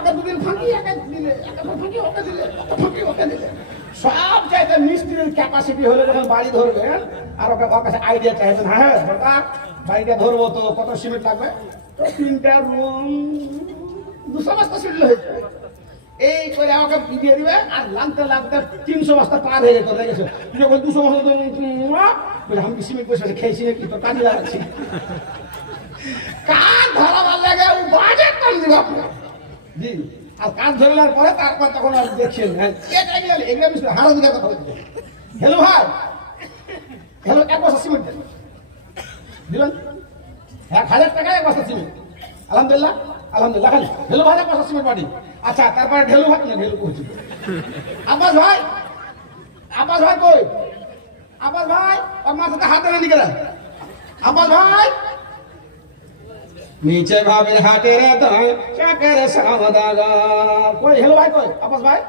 একে দুদিন ফাঁকি একে দিলে, একে ফাঁকি ওকে দিলে, ফাঁকি ওকে দিলে। সব চাইতে মিস্ত্রির ক্যাপাসিটি হলে যখন বাড়ি ধরবেন আর ওকে ওর কাছে আইডিয়া চাইবেন, হ্যাঁ দাদা বাড়িটা ধরবো তো কত সিমেন্ট লাগবে, তো 3টা রুম 200 বস্তা সিমেন্ট হয়েছে। এই করে আমাকে দিয়ে দিবে আর লাগতে লাগতে 300 বস্তা পার হয়ে যেত। দেখেছো যখন 200 বস্তা বলে আমি কি সিমেন্ট পয়সা খেয়েছি নাকি, তো কাজে লাগাচ্ছি। কাজ ধরাবার লাগে ও বাজেট কম দিবে আপনার জি। আর কাজ ধরলার পরে তারপর তখন আর দেখছেন এগুলো হারা দিকে কথা বলছে। হ্যালো ভাই, হ্যালো 1 বস্তা সিমেন্ট দিলেন, 1000 টাকায় 1 বস্তা সিমেন্ট। আলহামদুলিল্লাহ আলহামদুলিল্লাহ। খালি ঢেলু ভাই 1 বস্তা সিমেন্ট পাটি। আচ্ছা তারপরে ঢেলু ভাই না ঢেলু করছি আব্বাস ভাই, আব্বাস ভাই কই, আব্বাস ভাই ওর মার সাথে হাত দেন দিকে, আব্বাস ভাই নিচে ভাবে হাটে রে তাই চাকের সামদাগা কই, হ্যালো ভাই কই, আব্বাস ভাই।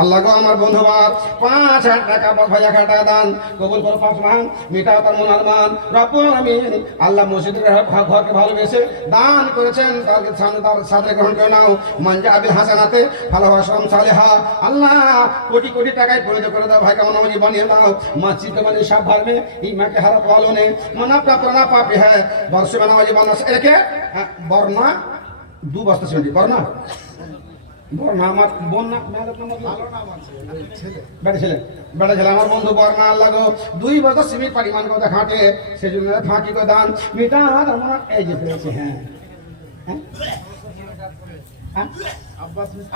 আল্লাহ গো আমার বন্ধুবাদ 5000 টাকা ভাই 1000 টাকা দান কবুল করো। 5 মান মিটাও তার মনের মান রব্বুল আলামিন। আল্লাহ মসজিদের ঘরকে ভালোবেসে দান করেছেন, তার সামনে তার সাথে গ্রহণ করে নাও। মানজা আবিল হাসানাতে ভালোবাসা সালেহা আল্লাহ কোটি কোটি টাকায় পরিণত করে দাও। ভাই কেমন নামাজি বানিয়ে দাও। मस्जिद बने सब भर में ईमा के हर पालों ने मना प्रार्थना पापी है वर्ष में नमाजी बनना एक बरना 2 बस्ता सिमेंट बरना বর্ণা আমার বন্যা বেটা ছেলে আমার বন্ধু বর্ণা আল্লাহ গো 2 বছর সিমেন্ট পরিমাণ কথা খাটে সেজন্য ফাঁকি কো দান মিটা আমার এই যে পেয়েছে। হ্যাঁ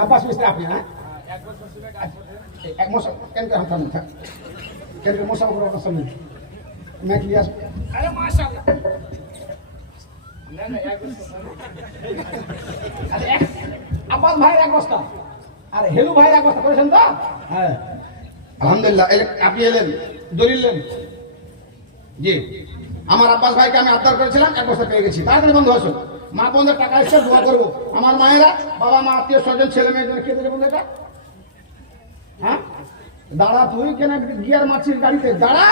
আব্বাস মিস্ত্রি আপনি না 1 বছর কেন কে হাতান কেন কে মশা বড় কথা শুনুন मैं लिया अरे माशाल्लाह না না 1 বছর আরে আব্বাস ভাই 1 বস্তা আর হেলু ভাই 1 বস্তা করেছেন তো। হ্যাঁ আলহামদুলিল্লাহ। আপনি এলেন দলিল নেন জি। আমার আব্বাস ভাইকে আমি আবদার করেছিলাম 1 বস্তা পেয়ে গেছি। তাড়াতাড়ি বন্ধু আসো, মা বোনদের টাকা এসে দোয়া করবো। আমার মায়েরা বাবা মা আত্মীয় স্বজন ছেলে মেয়েদের কে দেবে বন্ধু এটা। হ্যাঁ দাঁড়া তুই কেন গিয়ার মারছিস গাড়িতে, দাঁড়া।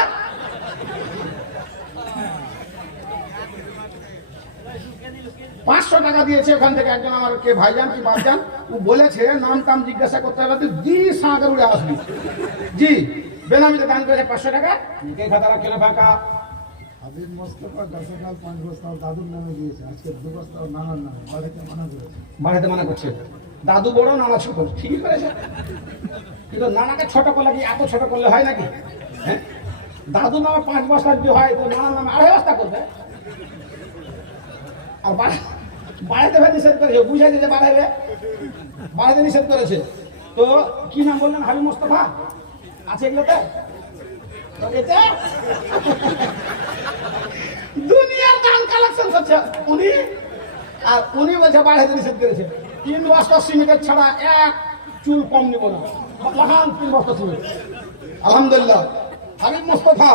$500 টাকা দিয়েছে ওখান থেকে একজন আমার কে ভাইজান কি বাপজান, ও বলেছে নাম টাম জিজ্ঞাসা করতে হবে তুই জি সাগর উড়ে আসবি জি। বেনামিতে দান করেছে 500 টাকা, এই খাতাটা কেন ফাঁকা। হাবিব মোস্তফা গতকাল 5 বস্তা দাদুর নামে দিয়েছে, আজকে 2 বস্তা নানার নামে। বাড়িতে মানা করেছে, বাড়িতে মানা করছে। দাদু বড় নানা ছোট, ঠিকই করেছে, কিন্তু নানাকে ছোট করলে কি এত ছোট করলে হয় নাকি? হ্যাঁ দাদু নামে 5 বস্তা যদি হয় তো নানার নামে 2.5 বস্তা করবে। আর বাড়াইতে ভাই নিষেধ করেছে, বুঝাই দিয়েছে বাড়াইতে নিষেধ করেছে। তো কি নাম বললেন? হাবিব মোস্তফা আছে এগুলোতে। দুনিয়ার দান কালেকশন করছে উনি, আর উনি বলছে বাড়াইতে নিষেধ করেছে। 3 বস্তা সিমেন্টের ছাড়া 1 চুল কম নিব না। 3 বস্তা সিমেন্ট। আলহামদুলিল্লাহ। হাবিব মোস্তফা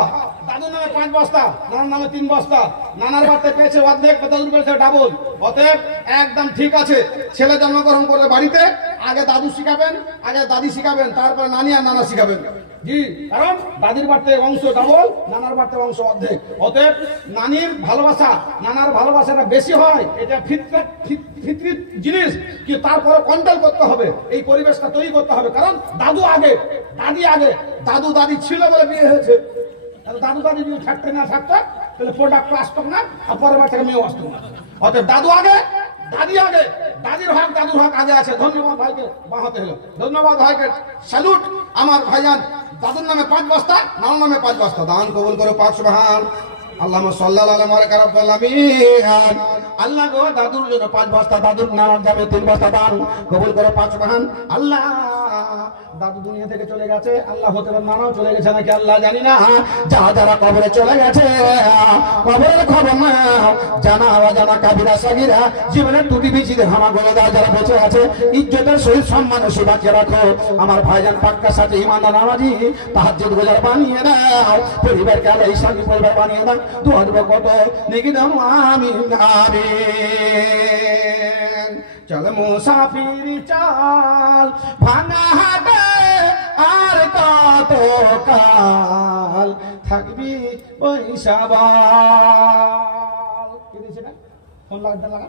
দাদুর নামে 5 বস্তা, নানার নামে 3 বস্তা। নানার বাড়িতে পেয়েছে অর্ধেক, দাদুর পেয়েছে ডাবল। অতএব একদম ঠিক আছে। ছেলে জন্মগ্রহণ করলে বাড়িতে আগে দাদু শিখাবেন, আগে দাদি শিখাবেন, তারপরে নানি আর নানা শিখাবেন জি। কারণ দাদির বাড়িতে অংশ ডাবল, নানার বাড়িতে অংশ অর্ধেক। অতএব নানির ভালোবাসা নানার ভালোবাসাটা বেশি হয়, এটা ফিতরি জিনিস, কি তারপরে কন্ট্রোল করতে হবে, এই পরিবেশটা তৈরি করতে হবে। কারণ দাদু আগে দাদি আগে, দাদু দাদি ছিল বলে বিয়ে হয়েছে। দাদু দাদি যদি থাকতে না থাকতো তাহলে প্রোডাক্ট আসতো না, আর পরের বার থেকে মেয়েও আসতো না। অতএব দাদু আগে দাদি আগে, দাদির হক আগে আছে। ধন্যবাদ ভাইকে বাহাতে হলো, ধন্যবাদ ভাইকে স্যালুট। আমার ভাইজান দাদুর নামে 5 বস্তা, নানার নামে 5 বস্তা দান কবুল করে। 5 সুবহান আল্লাহুম্মা সাল্লাল্লাহু আলাইহি ওয়া সাল্লাম। আল্লাহ গো দাদুর জন্য 5 বস্তা, দাদুর নানার নামে 3 বস্তা দান কবুল করে। 5 সুবহান আল্লাহ। দাদু দুনিয়া থেকে চলে গেছে, আল্লাহ হতে পারে নানাও চলে গেছে নাকি আল্লাহ জানি না। যারা কবরে চলে গেছে কবরের খবর না জানা অজানা কাবিরা সাগিরা জীবনের টুটি বিচিতে হামা গলে দাও। যারা বেঁচে আছে ইজ্জতের সহিত সম্মানের সুবাকে রাখো। আমার ভাইজান পাক্কা সাথে ইমানদার নামাজি তাহাজ্জুদ গুজার বানিয়ে দাও, পরিবারকে আল্লাহ ইসলামী পরিবার বানিয়ে দাও। দোয়া দেব কত নেকি দাও আমিন আমিন। চল মুসাফির চল ভাঙা হাটে আর কত কাল থাকবি পয়সা। কে দিয়েছে এটা? ফোন লাগান, লাগা।